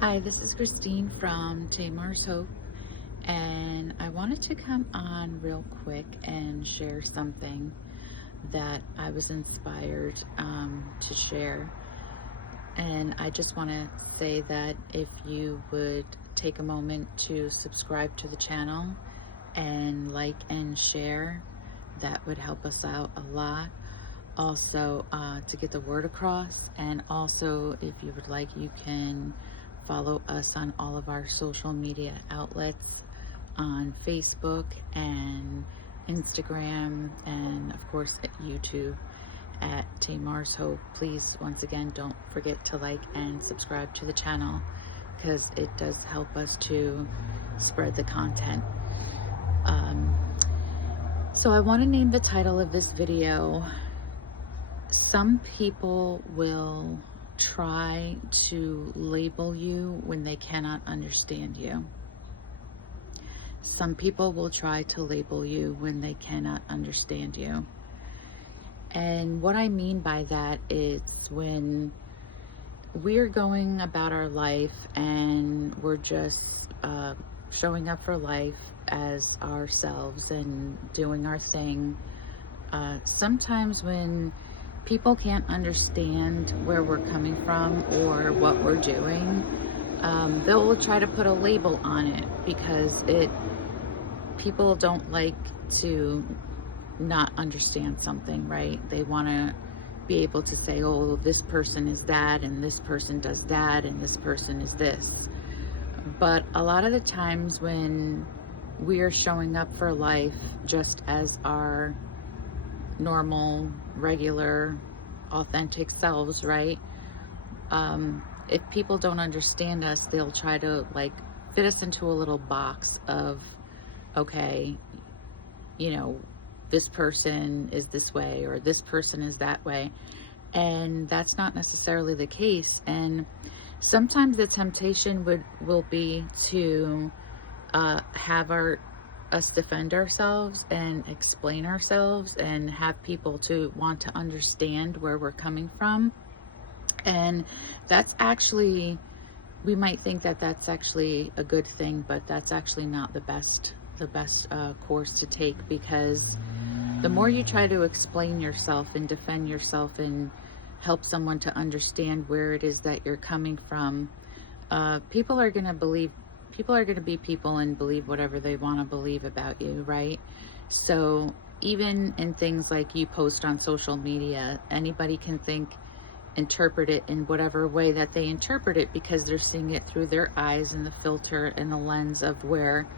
Hi, this is Christine from Tamar's Hope, and I wanted to come on real quick and share something that I was inspired to share. And I just want to say that if you would take a moment to subscribe to the channel and like and share, that would help us out a lot. Also, to get the word across, and also if you would like, you can follow us on all of our social media outlets on Facebook and Instagram, and of course at YouTube at Tamar's Hope. Please, once again, don't forget to like and subscribe to the channel because it does help us to spread the content. Um, so I want to name the title of this video. Some people will try to label you when they cannot understand you. Some people will try to label you when they cannot understand you. And what I mean by that is when we're going about our life and we're just showing up for life as ourselves and doing our thing. Sometimes when people can't understand where we're coming from or what we're doing, they'll try to put a label on it because people don't like to not understand something, right? They want to be able to say, oh, this person is that, and this person does that, and this person is this. But a lot of the times when we are showing up for life just as our normal, regular, authentic selves, right? If people don't understand us, they'll try to fit us into a little box of, okay, this person is this way or this person is that way. And that's not necessarily the case. And sometimes the temptation will be to have us defend ourselves and explain ourselves and have people to want to understand where we're coming from. And that's actually, we might think that that's actually a good thing, but that's actually not the best course to take, because the more you try to explain yourself and defend yourself and help someone to understand where it is that you're coming from, people are going to be people and believe whatever they want to believe about you, right? So even in things like you post on social media, anybody can interpret it in whatever way that they interpret it, because they're seeing it through their eyes and the filter and the lens of where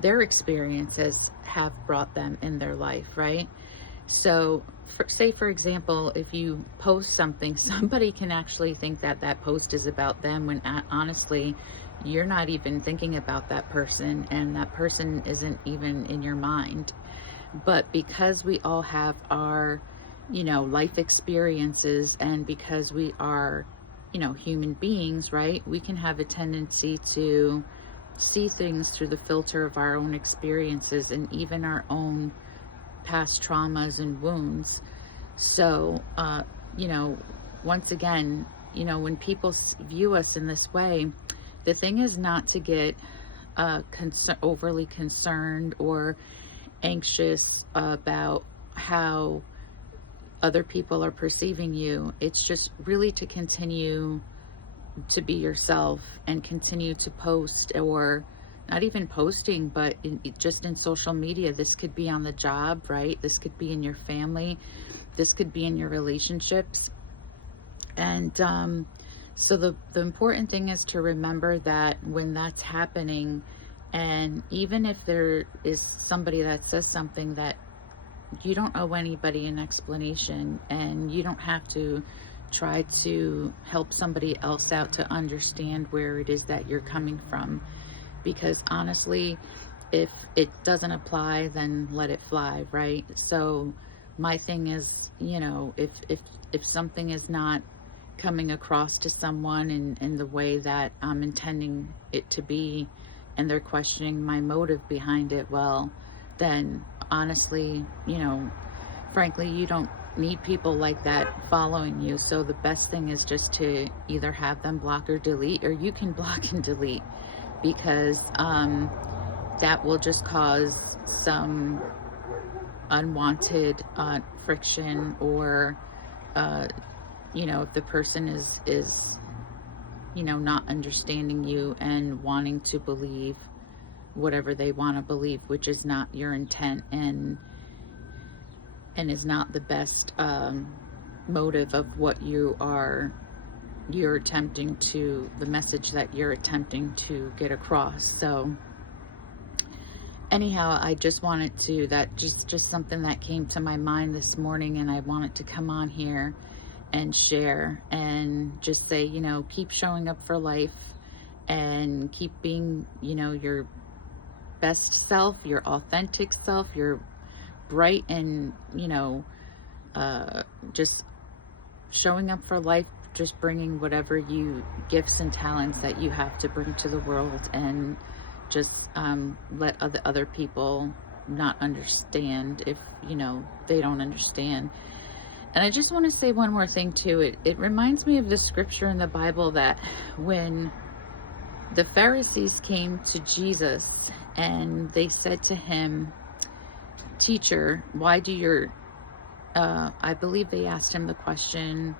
their experiences have brought them in their life, right? So say for example, if you post something, somebody can actually think that that post is about them when honestly you're not even thinking about that person, and that person isn't even in your mind. But because we all have our life experiences, and because we are human beings, right, we can have a tendency to see things through the filter of our own experiences and even our own past traumas and wounds. So once again, when people view us in this way, the thing is not to get overly concerned or anxious about how other people are perceiving you. It's just really to continue to be yourself and continue to post, or not even posting, but just in social media. This could be on the job, right? This could be in your family. This could be in your relationships. And so the important thing is to remember that when that's happening, and even if there is somebody that says something, that you don't owe anybody an explanation, and you don't have to try to help somebody else out to understand where it is that you're coming from. Because honestly, if it doesn't apply, then let it fly, right? So my thing is, if something is not coming across to someone in the way that I'm intending it to be, and they're questioning my motive behind it, well, then honestly, frankly, you don't need people like that following you. So the best thing is just to either have them block or delete, or you can block and delete, because that will just cause some unwanted friction, or if the person is not understanding you and wanting to believe whatever they want to believe, which is not your intent, and is not the best motive of what you're attempting to, the message that you're attempting to get across. So anyhow, I just wanted to, that just something that came to my mind this morning, and I wanted to come on here and share and just say, keep showing up for life, and keep being, your best self, your authentic self, your bright and, just showing up for life, just bringing whatever gifts and talents that you have to bring to the world, and just let other people not understand if, they don't understand. And I just want to say one more thing too. It reminds me of the scripture in the Bible that when the Pharisees came to Jesus and they said to him, "Teacher, why do your," I believe they asked him the question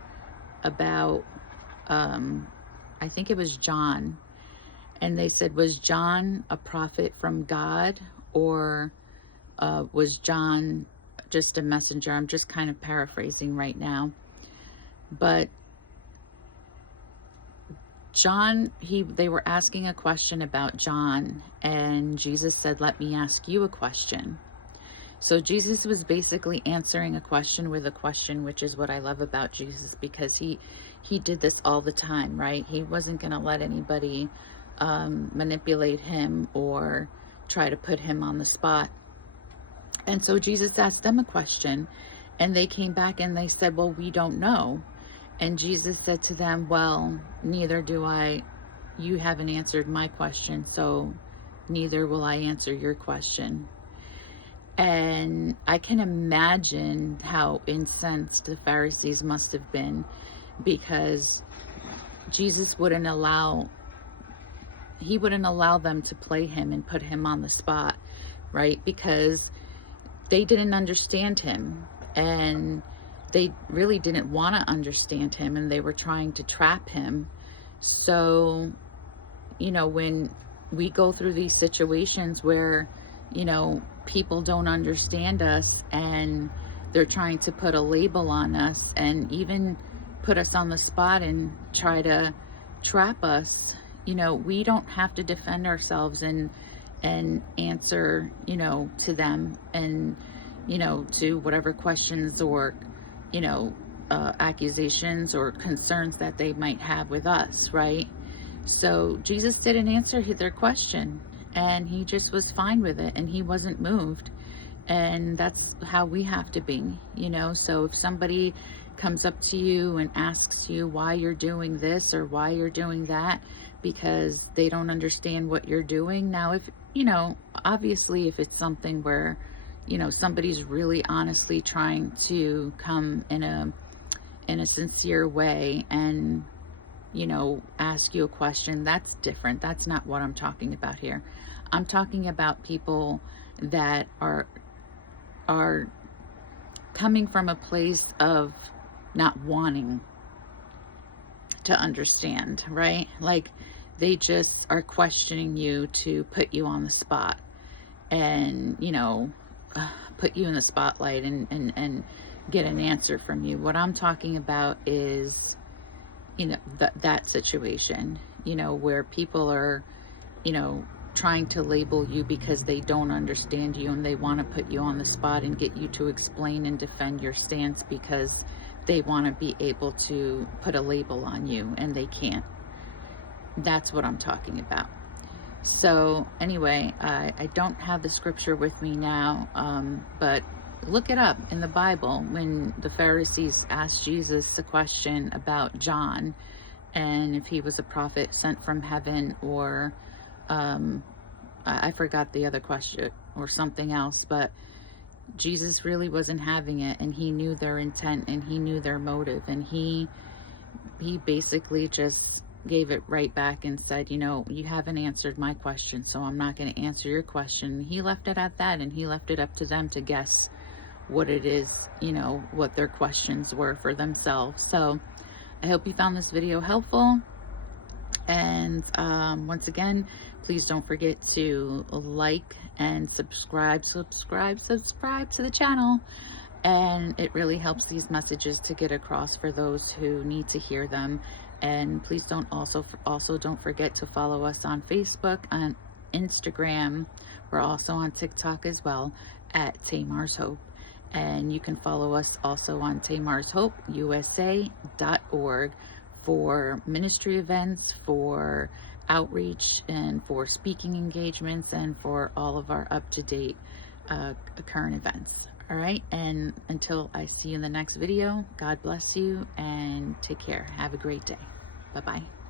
about, I think it was John. And they said, was John a prophet from God, or was John just a messenger? I'm just kind of paraphrasing right now. But John, they were asking a question about John, and Jesus said, "Let me ask you a question." So Jesus was basically answering a question with a question, which is what I love about Jesus, because he did this all the time, right? He wasn't going to let anybody manipulate him or try to put him on the spot. And so Jesus asked them a question, and they came back and they said, "Well, we don't know." And Jesus said to them, "Well, neither do I. You haven't answered my question, so neither will I answer your question." And I can imagine how incensed the Pharisees must have been, because Jesus wouldn't allow them to play him and put him on the spot, right? Because they didn't understand him, and they really didn't want to understand him, and they were trying to trap him. So, when we go through these situations where, people don't understand us, and they're trying to put a label on us, and even put us on the spot and try to trap us, we don't have to defend ourselves and answer, to them, and, to whatever questions or, accusations or concerns that they might have with us, right? So Jesus didn't answer their question, and he just was fine with it, and he wasn't moved. And that's how we have to be, So if somebody comes up to you and asks you why you're doing this or why you're doing that, because they don't understand what you're doing. Now, if, obviously if it's something where, somebody's really honestly trying to come in a sincere way and, ask you a question, that's different. That's not what I'm talking about here. I'm talking about people that are coming from a place of not wanting to understand, right? Like, they just are questioning you to put you on the spot, and put you in the spotlight, and get an answer from you. What I'm talking about is that situation, where people are trying to label you because they don't understand you, and they want to put you on the spot and get you to explain and defend your stance, because they want to be able to put a label on you, and they can't. That's what I'm talking about. So anyway, I don't have the scripture with me now, but look it up in the Bible when the Pharisees asked Jesus the question about John, and if he was a prophet sent from heaven, or I forgot the other question, or something else, but Jesus really wasn't having it, and he knew their intent, and he knew their motive, and he basically just gave it right back and said, you know, you haven't answered my question, so I'm not going to answer your question. He left it at that, and he left it up to them to guess what it is, you know, what their questions were for themselves. So I hope you found this video helpful. And once again, please don't forget to like and subscribe to the channel. And it really helps these messages to get across for those who need to hear them. And please don't also don't forget to follow us on Facebook, on Instagram. We're also on TikTok as well, at Tamar's Hope. And you can follow us also on tamarsHopeUSA.org for ministry events, for outreach, and for speaking engagements, and for all of our up-to-date current events. All right, and until I see you in the next video, God bless you and take care. Have a great day. Bye-bye.